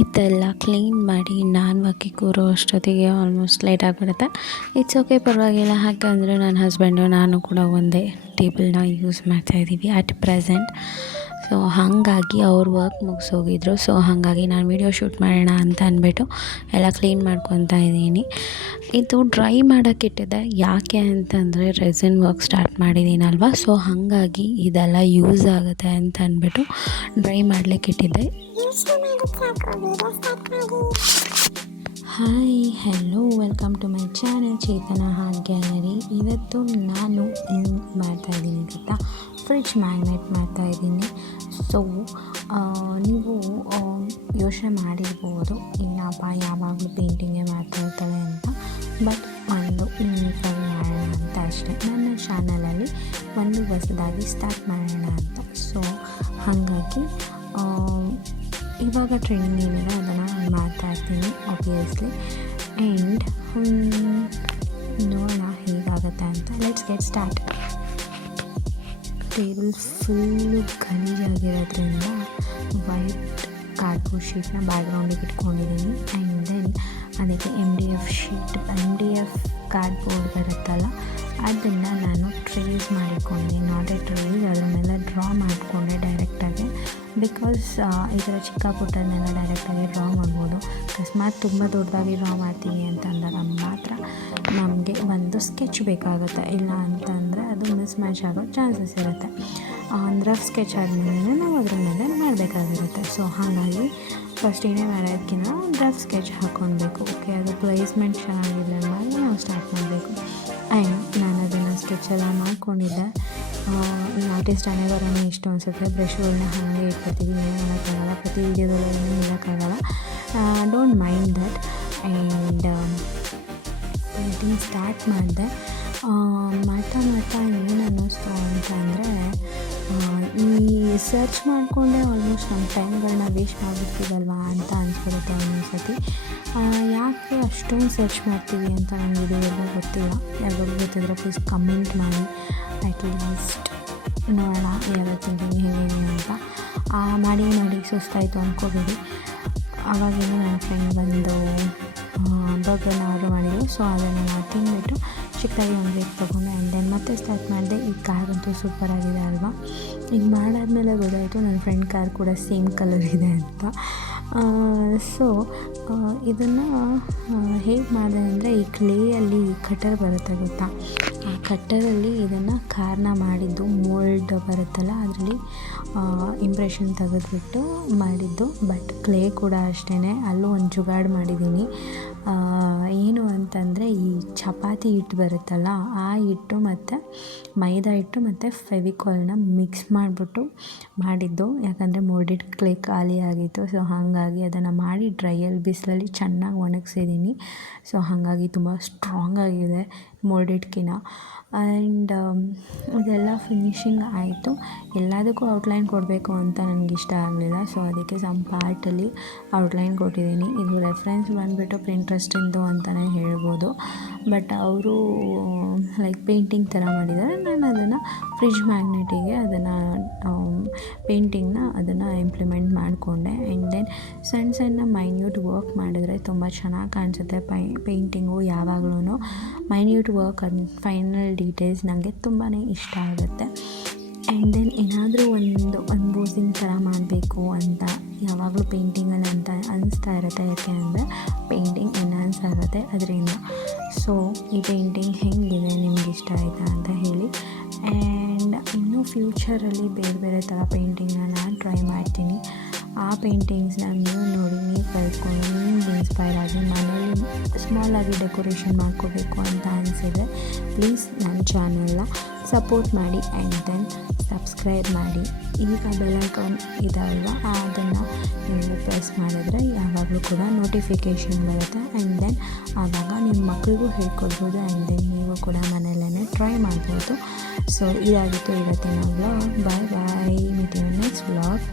ಇದೆಲ್ಲ ಕ್ಲೀನ್ ಮಾಡಿ ನಾನು ವರ್ಕಿಗೆ ಕೂರೋ ಅಷ್ಟೊತ್ತಿಗೆ ಆಲ್ಮೋಸ್ಟ್ ಲೇಟ್ ಆಗಿಬಿಡುತ್ತೆ. ಇಟ್ಸ್ ಓಕೆ, ಪರವಾಗಿಲ್ಲ. ಯಾಕಂದರೆ ನನ್ನ ಹಸ್ಬೆಂಡು ನಾನು ಕೂಡ ಒಂದೇ ಟೇಬಲ್ನ ಯೂಸ್ ಮಾಡ್ತಾಯಿದ್ದೀವಿ ಅಟ್ ಪ್ರೆಸೆಂಟ್. ಸೊ ಹಾಗಾಗಿ ಅವ್ರು ವರ್ಕ್ ಮುಗಿಸೋಗಿದ್ರು. ಸೊ ಹಾಗಾಗಿ ನಾನು ವೀಡಿಯೋ ಶೂಟ್ ಮಾಡೋಣ ಅಂತ ಅಂದ್ಬಿಟ್ಟು ಎಲ್ಲ ಕ್ಲೀನ್ ಮಾಡ್ಕೊತಾ ಇದ್ದೀನಿ. ಇದು ಡ್ರೈ ಮಾಡೋಕ್ಕಿಟ್ಟಿದ್ದೆ. ಯಾಕೆ ಅಂತಂದರೆ ರೆಸಿನ್ ವರ್ಕ್ ಸ್ಟಾರ್ಟ್ ಮಾಡಿದ್ದೀನಲ್ವ, ಸೊ ಹಾಗಾಗಿ ಇದೆಲ್ಲ ಯೂಸ್ ಆಗುತ್ತೆ ಅಂತ ಅಂದ್ಬಿಟ್ಟು ಡ್ರೈ ಮಾಡಲಿಕ್ಕಿಟ್ಟಿದ್ದೆ. Hi, hello, welcome to my channel Chetana art gallery. ಇವತ್ತು ನಾನು ಏನು ಮಾಡ್ತಾಯಿದ್ದೀನಿ ಗೊತ್ತಾ, ಫ್ರಿಡ್ಜ್ ಮ್ಯಾಗ್ನೆಟ್ ಮಾಡ್ತಾಯಿದ್ದೀನಿ. ಸೊ ನೀವು ಯೋಚನೆ ಮಾಡಿರ್ಬೋದು, ಏನಪ್ಪ ಯಾವಾಗಲೂ ಪೇಂಟಿಂಗೇ ಮಾಡ್ತಾ ಇರ್ತಾಳೆ ಅಂತ. ಬಟ್ ಒಂದು ಯೂನಿಫಾರ್ಮ್ ಮಾಡೋಣ ಅಂತ ಅಷ್ಟೇ. ನನ್ನ ಚಾನಲಲ್ಲಿ ಒಂದು ಹೊಸದಾಗಿ ಸ್ಟಾರ್ಟ್ ಮಾಡೋಣ ಅಂತ. ಸೊ ಹಾಗಾಗಿ ಇವಾಗ ಟ್ರೆಂಡಿಂಗ್ ಏನಿದೆ ಅದನ್ನು ಮಾಡ್ತಾಯಿರ್ತೀನಿ ಆಬ್ವಿಯಸ್ಲಿ. ಆ್ಯಂಡ್ ನೋಡೋಣ ಹೇಗಾಗುತ್ತೆ ಅಂತ. Let's get start. Table full ಗಲೀಜಾಗಿರೋದ್ರಿಂದ ವೈಟ್ ಕಾರ್ಡ್ಬೋರ್ಡ್ ಶೀಟ್ನ ಬ್ಯಾಕ್ಗ್ರೌಂಡಿಗೆ ಇಟ್ಕೊಂಡಿದ್ದೀನಿ. ಆ್ಯಂಡ್ ದೆನ್ ಅದಕ್ಕೆ MDF ಕಾರ್ಡ್ಬೋರ್ಡ್ ಬರುತ್ತಲ್ಲ, ಅದನ್ನು ನಾನು ಟ್ರೇಸ್ ಮಾಡಿಕೊಂಡೆ. ನಾಟ್ ಎ ಟ್ರೇಸ್, ಅದ್ರ ಮೇಲೆ ಡ್ರಾ ಮಾಡಿಕೊಂಡೆ ಡೈರೆಕ್ಟಾಗಿ. ಬಿಕಾಸ್ ಈ ಥರ ಚಿಕ್ಕ ಪುಟ್ಟನ್ನೆಲ್ಲ ಡೈರೆಕ್ಟಾಗಿ ಡ್ರಾ ಮಾಡ್ಬೋದು. ಅಕಸ್ಮಾತ್ ತುಂಬ ದೊಡ್ಡದಾಗಿ ಡ್ರಾ ಮಾಡ್ತೀವಿ ಅಂತ ಅಂದಾಗ ಮಾತ್ರ ನಮಗೆ ಒಂದು ಸ್ಕೆಚ್ ಬೇಕಾಗುತ್ತೆ. ಇಲ್ಲ ಅಂತಂದರೆ ಅದು ಮಿಸ್ ಮ್ಯಾಚ್ ಆಗೋ ಚಾನ್ಸಸ್ ಇರುತ್ತೆ. ರಫ್ ಸ್ಕೆಚ್ ಆದಮೇಲೆ ನಾವು ಅದ್ರ ಮೇಲೆ ಮಾಡಬೇಕಾಗಿರುತ್ತೆ. ಸೊ ಹಾಗಾಗಿ ಫಸ್ಟ್ ಏನೇ ಮಾಡೋದಕ್ಕಿಂತ ರಫ್ ಸ್ಕೆಚ್ ಹಾಕ್ಕೊಳ್ಬೇಕು. ಓಕೆ, ಅದು ಪ್ಲೇಸ್ಮೆಂಟ್ ಚೆನ್ನಾಗಿದೆ ಮಾಡಿ ನಾವು ಸ್ಟಾರ್ಟ್ ಮಾಡಬೇಕು. ಆ್ಯಂಡ್ ನಾನು ಅದನ್ನು ಸ್ಕೆಚೆಲ್ಲ ಮಾಡ್ಕೊಂಡಿದ್ದೆ. ಈ ಆರ್ಟಿಸ್ಟ್ ಹಣೆ ಬರೋಣ ಇಷ್ಟು ಅನಿಸುತ್ತೆ. ಬ್ರಷ್ಗಳನ್ನ ಹಾಗೆ ಇಟ್ಕೊತೀವಿ, ಏನು ಮಾಡೋಕ್ಕಾಗಲ್ಲ. ಪ್ರತಿ ವೀಡಿಯೋದಲ್ಲಿ ಏನು ಹೇಳೋಕ್ಕಾಗಲ್ಲ. Don't mind that. And painting start ಮಾಡಿದೆ. ಮಾಡ್ತಾ ಏನು ಅನ್ನಿಸ್ತು ಅಂತ ಅಂದರೆ, ಈ ಸರ್ಚ್ ಮಾಡಿಕೊಂಡೆ ಆಲ್ಮೋಸ್ಟ್ ನಮ್ಮ ಟೈಮ್ಗಳನ್ನ ವೇಸ್ಟ್ ಮಾಡಿಬಿಡ್ತೀವಲ್ವಾ ಅಂತ ಅನಿಸ್ಬಿಡುತ್ತೆ ಒಂದೊಂದು ಸತಿ. ಯಾಕೆ ಅಷ್ಟೊಂದು ಸರ್ಚ್ ಮಾಡ್ತೀವಿ ಅಂತ ನನಗೆ ಇದು ಗೊತ್ತಿಲ್ಲ. ಯಾರಿಗೂ ಗೊತ್ತಿದ್ರೆ ಪ್ಲೀಸ್ ಕಮೆಂಟ್ ಮಾಡಿ. ಅಟ್ಲೀಸ್ಟ್ ನೋಡೋಣ ಯಾವ ಥಿಂಕಿಂಗ್ ಹೇಗೆ ಅಂತ. ಮಾಡಿ ಸುಸ್ತಾಯಿತು ಅಂದ್ಕೋಬೇಡಿ. ಆವಾಗೇನು ನನ್ನ ಫ್ರೆಂಡ್ ಬಂದು ಬರ್ಗರ್ನ ಆರ್ಡ್ರ್ ಮಾಡಿದ್ರು. ಸೊ ಅದನ್ನು ನಾನು ತಿಂದ್ಬಿಟ್ಟು ಚಿಕ್ಕದಾಗಿ ಒಂದು ಬ್ರೇಕ್ ತೊಗೊಂಡೆ. ಆ್ಯಂಡ್ ದೆನ್ ಮತ್ತೆ ಸ್ಟಾರ್ಟ್ ಮಾಡಿದೆ. ಈ ಕಾರಂತೂ ಸೂಪರಾಗಿದೆ ಅಲ್ವಾ. ಈಗ ಮಾಡಾದ್ಮೇಲೆ ಗೊತ್ತಾಯಿತು ನನ್ನ ಫ್ರೆಂಡ್ ಕಾರ್ ಕೂಡ ಸೇಮ್ ಕಲರ್ ಇದೆ ಅಂತ. ಸೊ ಇದನ್ನು ಹೇಗೆ ಮಾಡಿದೆ ಅಂದರೆ, ಈ ಕ್ಲೇಯಲ್ಲಿ ಕಟ್ಟರ್ ಬರುತ್ತೆ ಗೊತ್ತಾ, ಆ ಕಟ್ಟರಲ್ಲಿ ಇದನ್ನು ಕಾರ್ನ ಮಾಡಿದ್ದು. ಮೋಲ್ಡ್ ಬರುತ್ತಲ್ಲ, ಅದರಲ್ಲಿ ಇಂಪ್ರೆಷನ್ ತೆಗೆದುಬಿಟ್ಟು ಮಾಡಿದ್ದು. ಬಟ್ ಕ್ಲೇ ಕೂಡ ಅಷ್ಟೇ, ಅಲ್ಲೂ ಒಂದು ಜುಗಾಡು ಮಾಡಿದ್ದೀನಿ. ಏನು ಅಂತಂದರೆ, ಈ ಚಪಾತಿ ಹಿಟ್ಟು ಬರುತ್ತಲ್ಲ, ಆ ಹಿಟ್ಟು ಮತ್ತು ಮೈದಾ ಹಿಟ್ಟು ಮತ್ತು ಫೆವಿಕಾಲ್ನ ಮಿಕ್ಸ್ ಮಾಡಿಬಿಟ್ಟು ಮಾಡಿದ್ದು. ಯಾಕಂದರೆ ಮೋಲ್ಡೆಡ್ ಕ್ಲೇ ಖಾಲಿ ಆಗಿತ್ತು. ಸೊ ಹಾಗಾಗಿ ಅದನ್ನು ಮಾಡಿ ಡ್ರೈಯಲ್ಲಿ ಬಿಸಿಲಲ್ಲಿ ಚೆನ್ನಾಗಿ ಒಣಗಿಸಿದ್ದೀನಿ. ಸೊ ಹಾಗಾಗಿ ತುಂಬ ಸ್ಟ್ರಾಂಗಾಗಿದೆ ಮೋಲ್ಡೆಡ್ಕಿನ. ಆ್ಯಂಡ್ ಇದೆಲ್ಲ ಫಿನಿಶಿಂಗ್ ಆಯಿತು. ಎಲ್ಲದಕ್ಕೂ ಔಟ್ಲೈನ್ ಕೊಡಬೇಕು ಅಂತ ನನಗಿಷ್ಟ ಆಗಲಿಲ್ಲ. ಸೊ ಅದಕ್ಕೆ ಸಮ್ ಪಾರ್ಟಲ್ಲಿ ಔಟ್ಲೈನ್ ಕೊಟ್ಟಿದ್ದೀನಿ. ಇದು ರೆಫರೆನ್ಸ್ ಬಂದುಬಿಟ್ಟು ಪ್ರಿಂಟ್ರೆಸ್ಟಿಂದು ಅಂತಲೇ ಹೇಳ್ಬೋದು. ಬಟ್ ಅವರು ಲೈಕ್ ಪೇಂಟಿಂಗ್ ಥರ ಮಾಡಿದ್ದಾರೆ. ನಾನು ಅದನ್ನು ಫ್ರಿಡ್ಜ್ ಮ್ಯಾಗ್ನೆಟಿಗೆ ಅದನ್ನು ಪೇಂಟಿಂಗ್ನ ಅದನ್ನು ಇಂಪ್ಲಿಮೆಂಟ್ ಮಾಡಿಕೊಂಡೆ. ಆ್ಯಂಡ್ ದೆನ್ ಸಣ್ಣ ಮೈನ್ಯೂಟ್ ವರ್ಕ್ ಮಾಡಿದ್ರೆ ತುಂಬ ಚೆನ್ನಾಗಿ ಕಾಣಿಸುತ್ತೆ. ಪೇಂಟಿಂಗು ಯಾವಾಗಲೂ ಮೈನ್ಯೂಟ್ ವರ್ಕ್, ಫೈನಲ್ ಡೀಟೇಲ್ಸ್ ನನಗೆ ತುಂಬಾ ಇಷ್ಟ ಆಗುತ್ತೆ. ಆ್ಯಂಡ್ ದೆನ್ ಏನಾದರೂ ಒಂದು ಅನ್ಬೋಸಿಂಗ್ ಥರ ಮಾಡಬೇಕು ಅಂತ ಯಾವಾಗಲೂ ಪೇಂಟಿಂಗಲ್ಲಿ ಅಂತ ಅನಿಸ್ತಾ ಇರುತ್ತೆ. ಯಾಕೆ ಅಂದರೆ ಪೇಂಟಿಂಗ್ ಎನ್ಹಾನ್ಸ್ ಆಗುತ್ತೆ ಅದರಿಂದ. ಸೊ ಈ ಪೇಂಟಿಂಗ್ ಹೆಂಗಿದೆ, ನಿಮ್ಗೆ ಇಷ್ಟ ಆಯಿತಾ ಅಂತ ಹೇಳಿ. ಆ್ಯಂಡ್ ಇನ್ನೂ ಫ್ಯೂಚರಲ್ಲಿ ಬೇರೆ ಥರ ಪೇಂಟಿಂಗ್ನ ನಾನು ಟ್ರೈ ಮಾಡ್ತೀನಿ. ಆ ಪೇಂಟಿಂಗ್ಸ್ನ ನೀವು ನೋಡಿ, ನೀವು ಕಲ್ತ್ಕೊಂಡು ನಿಮ್ಗೆ ಇನ್ಸ್ಪೈರ್ ಆಗಿ ಮನೇಲಿ ಸ್ಮಾಲಾಗಿ ಡೆಕೋರೇಷನ್ ಮಾಡ್ಕೋಬೇಕು ಅಂತ ಅನಿಸಿದ್ರೆ ಪ್ಲೀಸ್ ನನ್ನ ಚಾನಲ್ನ ಸಪೋರ್ಟ್ ಮಾಡಿ. ಆ್ಯಂಡ್ ದೆನ್ ಸಬ್ಸ್ಕ್ರೈಬ್ ಮಾಡಿ. ಈಗ ಬೆಲ್ ಐಕಾನ್ ಇದಲ್ವ, ಅದನ್ನು ನೀವು ಪ್ರೆಸ್ ಮಾಡಿದ್ರೆ ಯಾವಾಗಲೂ ಕೂಡ ನೋಟಿಫಿಕೇಷನ್ ಬರುತ್ತೆ. ಆ್ಯಂಡ್ ದೆನ್ ಆವಾಗ ನಿಮ್ಮ ಮಕ್ಕಳಿಗೂ ಹೇಳ್ಕೊಡ್ಬೋದು. ಆ್ಯಂಡ್ ದೆನ್ ನೀವು ಕೂಡ ಮನೆಯಲ್ಲೇ ಟ್ರೈ ಮಾಡ್ಬೋದು. ಸೊ ಇದಾಗಿತ್ತು ಇವತ್ತಿನ vlog. Bye bye, meet you next vlog.